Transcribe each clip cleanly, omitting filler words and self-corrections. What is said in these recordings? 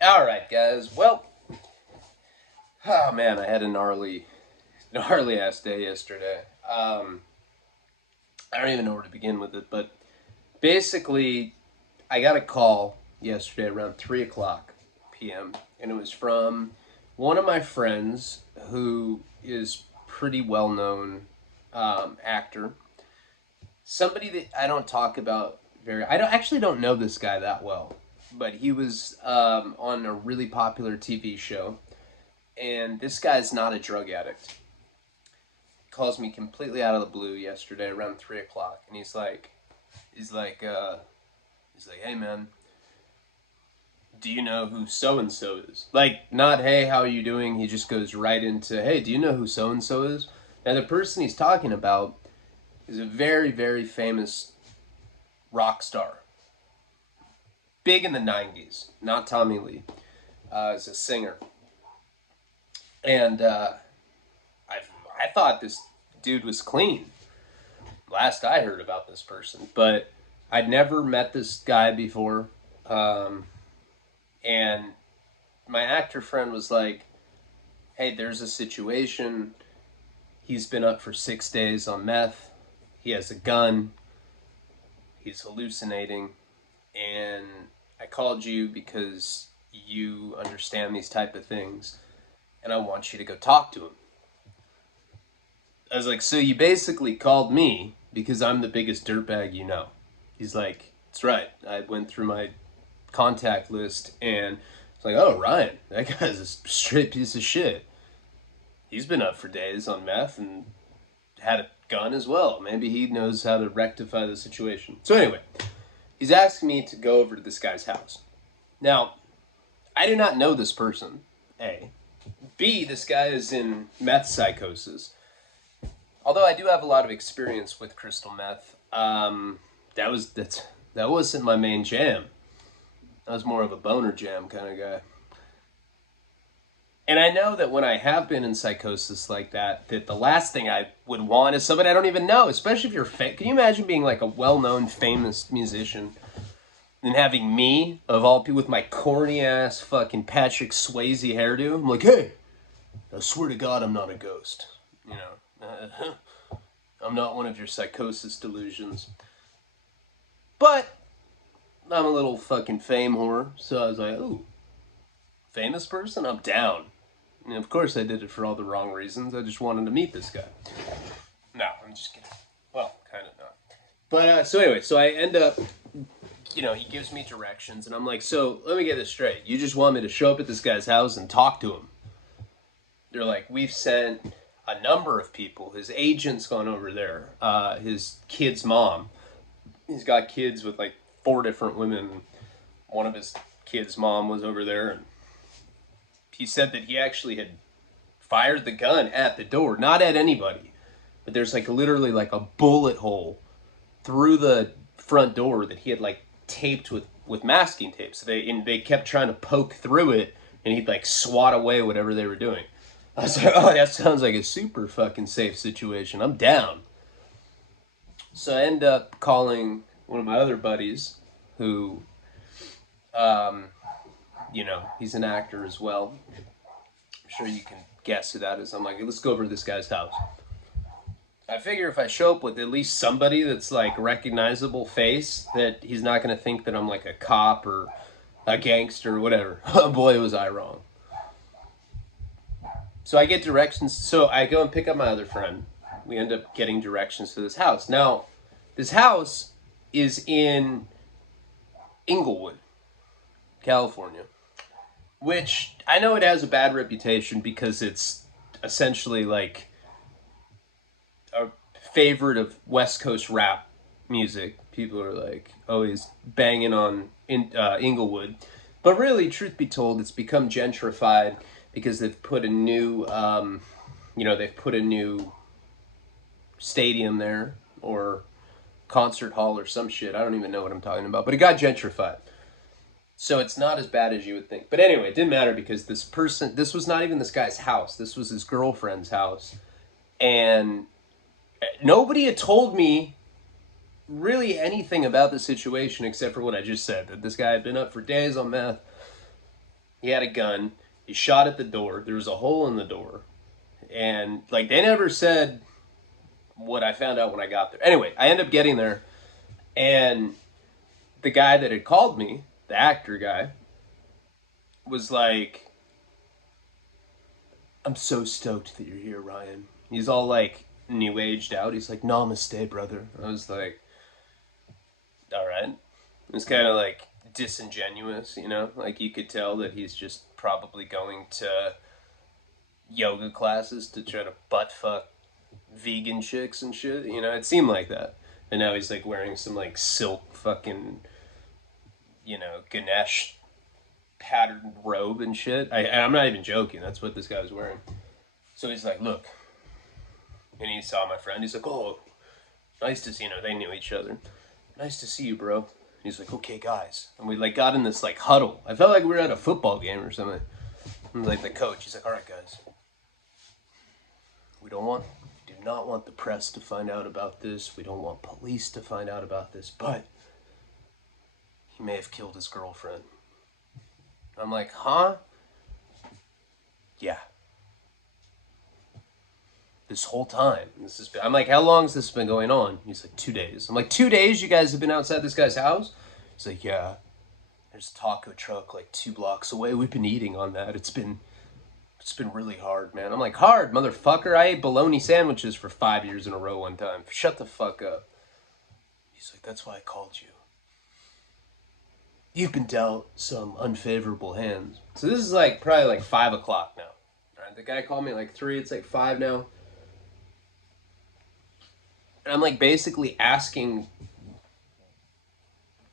All right, guys. Well, oh man, I had a gnarly ass day yesterday. I don't even know where to begin with it, but basically, I got a call yesterday around 3 o'clock p.m. and it was from one of my friends who is pretty well known actor. Somebody that I don't talk about very. I don't know this guy that well, but he was on a really popular TV show, and this guy's not a drug addict. Calls me completely out of the blue yesterday around 3 o'clock, and he's like, uh, hey man, do you know who so and so is? Like, not hey, how are you doing? He just goes right into, hey, do you know who so and so is? Now the person he's talking about is a very very famous rock star, big in the '90s, not Tommy Lee, as a singer, and I I thought this dude was clean last I heard about this person, but I'd never met this guy before. Um, and my actor friend was like, hey, there's a situation. He's been up for 6 days on meth. He has a gun. He's hallucinating. And I called you because you understand these type of things. And I want you to go talk to him. I was like, so you basically called me because I'm the biggest dirtbag you know. He's like, that's right. I went through my contact list and it's like, oh, Ryan, that guy's a straight piece of shit. He's been up for days on meth and had a gun as well. Maybe he knows how to rectify the situation. So anyway, he's asking me to go over to this guy's house. Now, I do not know this person, A. B, this guy is in meth psychosis. Although I do have a lot of experience with crystal meth, that wasn't my main jam. I was more of a boner jam kind of guy. And I know that when I have been in psychosis like that, that the last thing I would want is somebody I don't even know, especially if you're Can you imagine being like a well-known, famous musician and having me, of all people, with my corny ass fucking Patrick Swayze hairdo? I'm like, hey, I swear to God, I'm not a ghost. You know, I'm not one of your psychosis delusions. But I'm a little fucking fame whore, so I was like, ooh, famous person? I'm down. And of course, I did it for all the wrong reasons. I just wanted to meet this guy. No, I'm just kidding. Well, kind of not. But so anyway, so I end up, he gives me directions, and I'm like, so let me get this straight. You just want me to show up at this guy's house and talk to him? They're like, we've sent a number of people. His agent's gone over there. His kid's mom. He's got kids with like 4 different women. One of his kid's mom was over there, and he said that he actually had fired the gun at the door, not at anybody, but there's like literally like a bullet hole through the front door that he had like taped with masking tape. So they kept trying to poke through it, and he'd like swat away whatever they were doing. I was like, oh, that sounds like a super fucking safe situation. I'm down. So I end up calling one of my other buddies who, um, he's an actor as well. I'm sure you can guess who that is. I'm like, let's go over to this guy's house. I figure if I show up with at least somebody that's like recognizable face, that he's not going to think that I'm like a cop or a gangster or whatever. Oh boy, was I wrong. So I get directions. So I go and pick up my other friend. We end up getting directions to this house. Now, this house is in Inglewood, California, which I know it has a bad reputation because it's essentially like a favorite of West Coast rap music. People are like always banging on Inglewood, but really, truth be told, it's become gentrified because they've put a new, they've put a new stadium there or concert hall or some shit. I don't even know what I'm talking about, but it got gentrified. So it's not as bad as you would think. But anyway, it didn't matter because this was not even this guy's house. This was his girlfriend's house. And nobody had told me really anything about the situation except for what I just said, that this guy had been up for days on meth. He had a gun. He shot at the door. There was a hole in the door. And, like, they never said what I found out when I got there. Anyway, I end up getting there. And the guy that had called me, the actor guy, was like, I'm so stoked that you're here, Ryan. He's all, like, new aged out. He's like, namaste, brother. I was like, all right. It's kind of like disingenuous, you know? Like you could tell that he's just probably going to yoga classes to try to butt fuck vegan chicks and shit, you know? It seemed like that. And now he's like wearing some like silk fucking, you know, Ganesh patterned robe and shit. I'm not even joking. That's what this guy was wearing. So he's like, look. And he saw my friend. He's like, oh, nice to see, you know, they knew each other. Nice to see you, bro. He's like, okay, guys. And we like got in this like huddle. I felt like we were at a football game or something. And like the coach, he's like, all right, guys. We do not want the press to find out about this. We don't want police to find out about this, but he may have killed his girlfriend. I'm like, huh? Yeah. This whole time. I'm like, how long has this been going on? He's like, 2 days. I'm like, 2 days you guys have been outside this guy's house? He's like, yeah. There's a taco truck like 2 blocks away. We've been eating on that. It's been really hard, man. I'm like, hard, motherfucker. I ate bologna sandwiches for 5 years in a row one time. Shut the fuck up. He's like, that's why I called you. You've been dealt some unfavorable hands. So this is like probably like 5 o'clock now. All right, the guy called me at like 3. It's like 5 now. And I'm like basically asking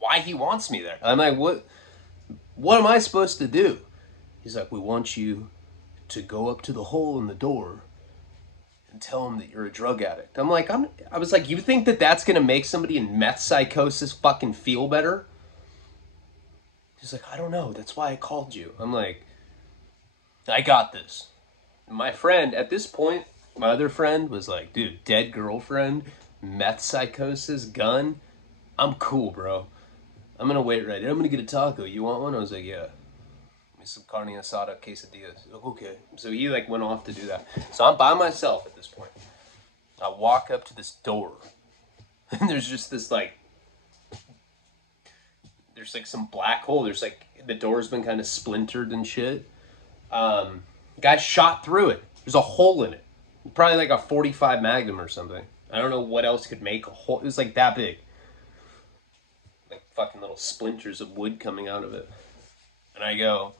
why he wants me there. I'm like, what am I supposed to do? He's like, we want you to go up to the hole in the door and tell him that you're a drug addict. I'm like, I was like, you think that that's going to make somebody in meth psychosis fucking feel better? He's like, I don't know. That's why I called you. I'm like, I got this. And my friend, at this point, my other friend was like, dude, dead girlfriend, meth psychosis, gun. I'm cool, bro. I'm going to wait right here. I'm going to get a taco. You want one? I was like, yeah. Give me some carne asada quesadillas. Like, okay. So he like went off to do that. So I'm by myself at this point. I walk up to this door. And there's just this like, there's like some black hole. There's like, the door's been kind of splintered and shit. Guy shot through it. There's a hole in it. Probably like a 45 Magnum or something. I don't know what else could make a hole. It was like that big. Like fucking little splinters of wood coming out of it. And I go,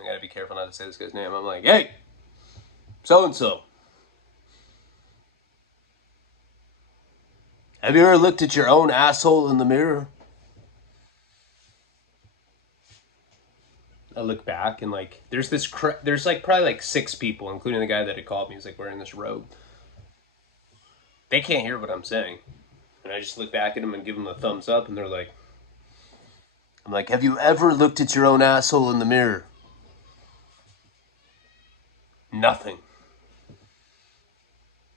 I gotta be careful not to say this guy's name. I'm like, hey, so-and-so. Have you ever looked at your own asshole in the mirror? I look back and like, there's like probably like 6 people, including the guy that had called me. He's like wearing this robe. They can't hear what I'm saying. And I just look back at them and give them a thumbs up, and they're like, I'm like, have you ever looked at your own asshole in the mirror? Nothing.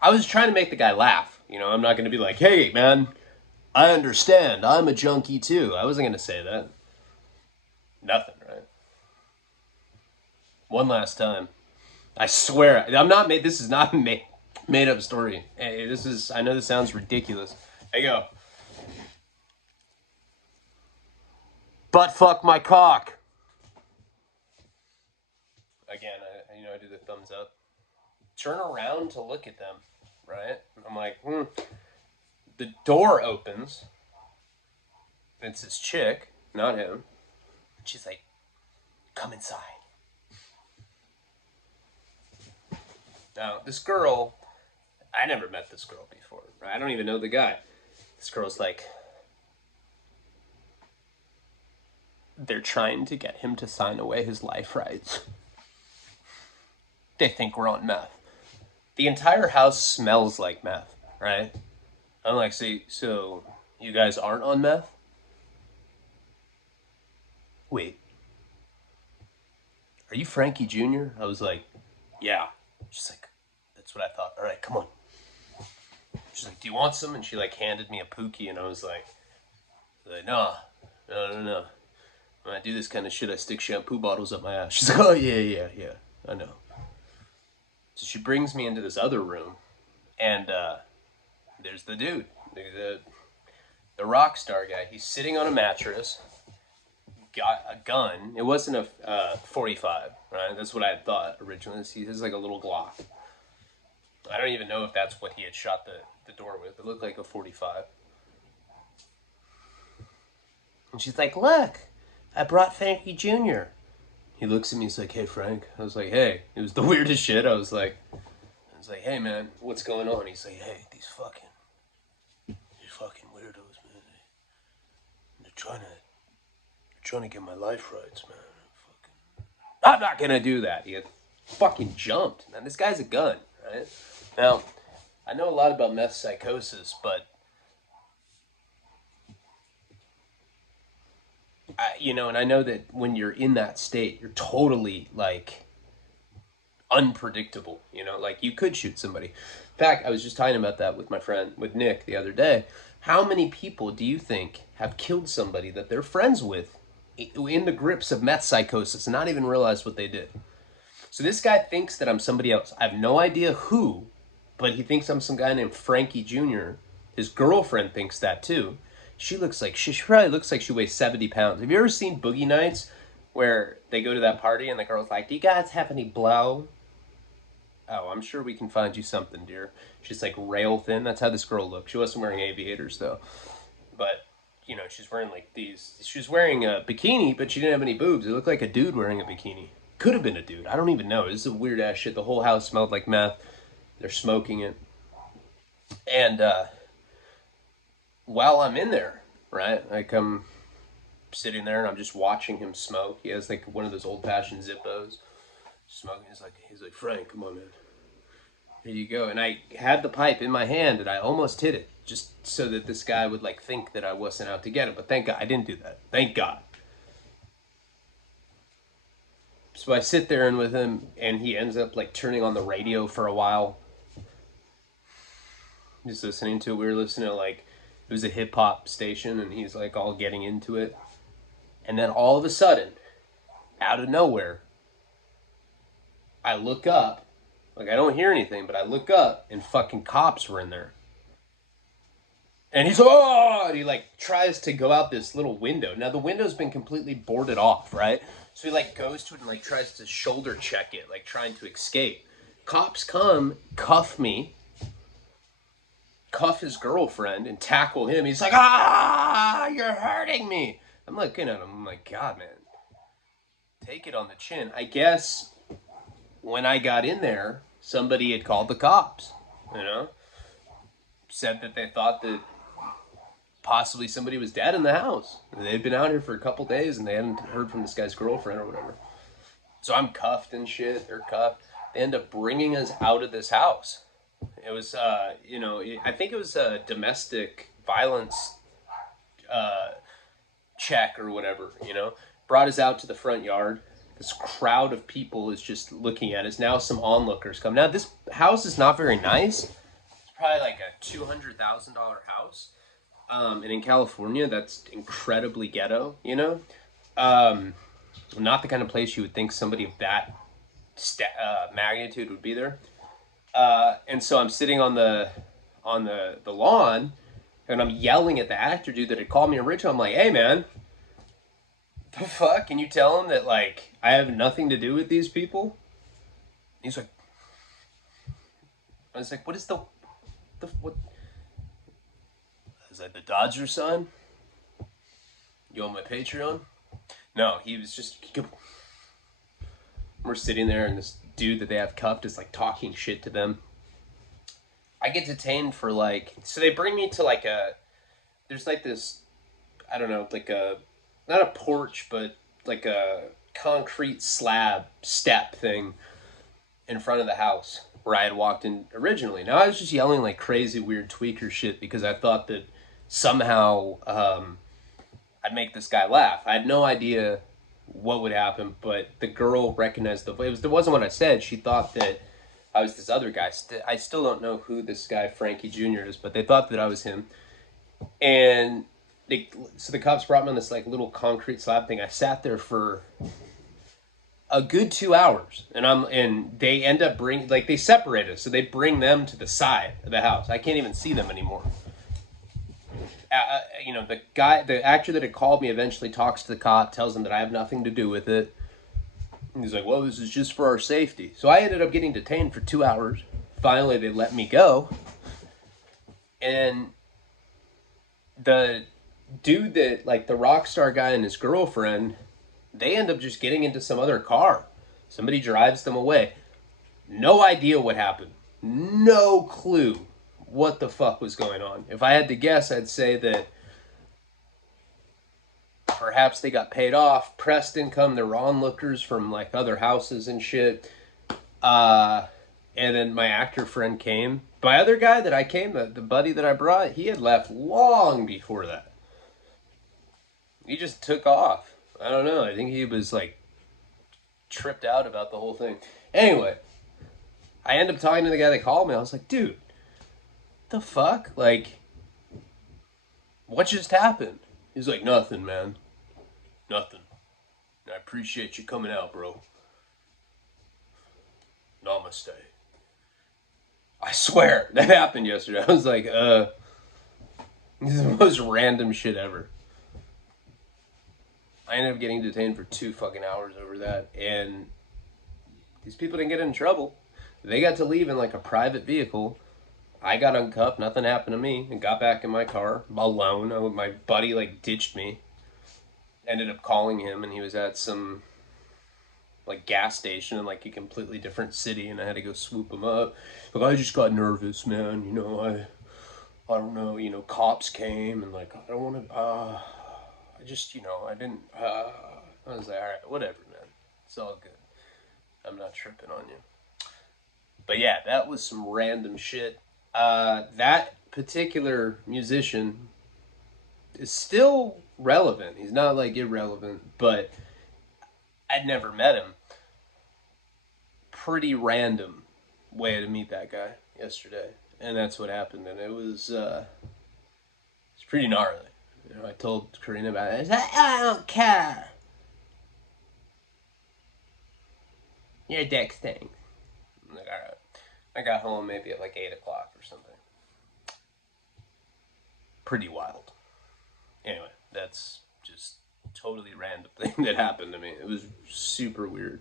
I was trying to make the guy laugh. You know, I'm not going to be like, hey, man, I understand. I'm a junkie too. I wasn't going to say that. Nothing, right? One last time. I swear, I'm not made. This is not made up story. Hey, this is, I know this sounds ridiculous. There you go. Butt fuck my cock. Again, I do the thumbs up. Turn around to look at them, right? I'm like, The door opens. It's this chick, not him. She's like, come inside. Now, this girl, I never met this girl before. Right? I don't even know the guy. This girl's like, they're trying to get him to sign away his life rights. They think we're on meth. The entire house smells like meth, right? I'm like, so you guys aren't on meth? Wait. Are you Frankie Jr.? I was like, yeah. She's like, that's what I thought. All right, come on. She's like, do you want some? And she like handed me a Pookie, and I was like no. When I do this kind of shit, I stick shampoo bottles up my ass. She's like, oh, yeah, I know. So she brings me into this other room, and there's the dude, the Rockstar guy. He's sitting on a mattress, got a gun. It wasn't a 45, right? That's what I had thought originally. He has like a little Glock. I don't even know if that's what he had shot the door with. It looked like a 45. And she's like, look, I brought Frankie Jr. He looks at me, he's like, hey, Frank. I was like, hey. It was the weirdest shit. I was like, hey, man, what's going on? He's like, hey, these fucking weirdos, man. They're trying to get my life rights, man. I'm not gonna do that. He had fucking jumped. Man, this guy's a gun, right? Now, I know a lot about meth psychosis, but and I know that when you're in that state, you're totally like unpredictable. Like you could shoot somebody. In fact, I was just talking about that with my friend, with Nick, the other day. How many people do you think have killed somebody that they're friends with in the grips of meth psychosis and not even realize what they did? So this guy thinks that I'm somebody else. I have no idea who, but he thinks I'm some guy named Frankie Jr. His girlfriend thinks that too. She probably looks like she weighs 70 pounds. Have you ever seen Boogie Nights where they go to that party and the girl's like, do you guys have any blow? Oh, I'm sure we can find you something, dear. She's like rail thin. That's how this girl looked. She wasn't wearing aviators though. But, she's wearing she was wearing a bikini, but she didn't have any boobs. It looked like a dude wearing a bikini. Could have been a dude. I don't even know. This is a weird ass shit. The whole house smelled like meth. They're smoking it. And, while I'm in there, right, like I'm sitting there and I'm just watching him smoke. He has like one of those old-fashioned Zippos, smoking. He's like, Frank, come on, man. Here you go. And I had the pipe in my hand and I almost hit it just so that this guy would like think that I wasn't out to get him. But thank God I didn't do that. Thank God. So I sit there and with him, and he ends up like turning on the radio for a while. Just listening to it. We were listening to like, it was a hip hop station, and he's like all getting into it. And then all of a sudden, out of nowhere, I look up. Like I don't hear anything, but I look up and fucking cops were in there. And he's like, oh, and he like tries to go out this little window. Now the window's been completely boarded off, right? So he like goes to it and like tries to shoulder check it, like trying to escape. Cops come, cuff me, cuff his girlfriend, and tackle him. He's like, you're hurting me. I'm looking at him. I'm like, God, man, take it on the chin. I guess when I got in there, somebody had called the cops, said that they thought that possibly somebody was dead in the house. They'd been out here for a couple days and they hadn't heard from this guy's girlfriend or whatever. So I'm cuffed and shit. They're cuffed. They end up bringing us out of this house. It was, I think it was a domestic violence check or whatever, Brought us out to the front yard. This crowd of people is just looking at us. Now some onlookers come. Now this house is not very nice. It's probably like a $200,000 house. And in California, that's incredibly ghetto, Not the kind of place you would think somebody of that magnitude would be there. And so I'm sitting on the lawn, and I'm yelling at the actor dude that had called me originally. I'm like, hey, man, the fuck? Can you tell him that, like, I have nothing to do with these people? He's like, I was like, what is what? Is that the Dodger sign? You on my Patreon? No, he was just... We're sitting there, and this dude that they have cuffed is, like, talking shit to them. I get detained for, like... So they bring me to, like, there's, like, this... I don't know, like a... Not a porch, but, like, a concrete slab step thing in front of the house where I had walked in originally. Now, I was just yelling, like, crazy, weird tweaker shit because I thought that somehow I'd make this guy laugh. I had no idea what would happen, but the girl recognized it wasn't what I said. She thought that I was this other guy. I still don't know who this guy Frankie Jr. is, but they thought that I was him. And So the cops brought me on this like little concrete slab thing. I sat there for a good 2 hours, and they end up they separate us, so they bring them to the side of the house. I can't even see them anymore. The actor that had called me eventually talks to the cop, tells him that I have nothing to do with it. And he's like, well, this is just for our safety. So I ended up getting detained for 2 hours. Finally, they let me go. And the dude that, like, the Rockstar guy and his girlfriend, they end up just getting into some other car. Somebody drives them away. No idea what happened. No clue what the fuck was going on. If I had to guess, I'd say that perhaps they got paid off, pressed income, they're onlookers from like other houses and shit. And then my actor friend came. My other guy that I came, the buddy that I brought, he had left long before that. He just took off. I don't know. I think he was like tripped out about the whole thing. Anyway, I ended up talking to the guy that called me. I was like, dude, the fuck? Like, what just happened? He's like, nothing, man. Nothing. I appreciate you coming out, bro. Namaste. I swear, that happened yesterday. I was like, this is the most random shit ever. I ended up getting detained for 2 fucking hours over that, and these people didn't get in trouble. They got to leave in like a private vehicle. I got uncuffed, nothing happened to me, and got back in my car alone. My buddy like ditched me. Ended up calling him, and he was at some like gas station in like a completely different city, and I had to go swoop him up. Like, I just got nervous, man. You know, I don't know. You know, cops came, and like, I don't want to. I just, you know, I didn't. I was like, all right, whatever, man. It's all good. I'm not tripping on you. But yeah, that was some random shit. That particular musician is still relevant. He's not like irrelevant, but I'd never met him. Pretty random way to meet that guy yesterday, and that's what happened. And it's pretty gnarly. You know, I told Karina about it. I said, I don't care. Your dick stinks. I'm like, all right. I got home maybe at like 8 o'clock or something. Pretty wild. Anyway, that's just totally random thing that happened to me. It was super weird.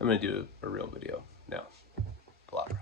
I'm going to do a real video now. Palabra.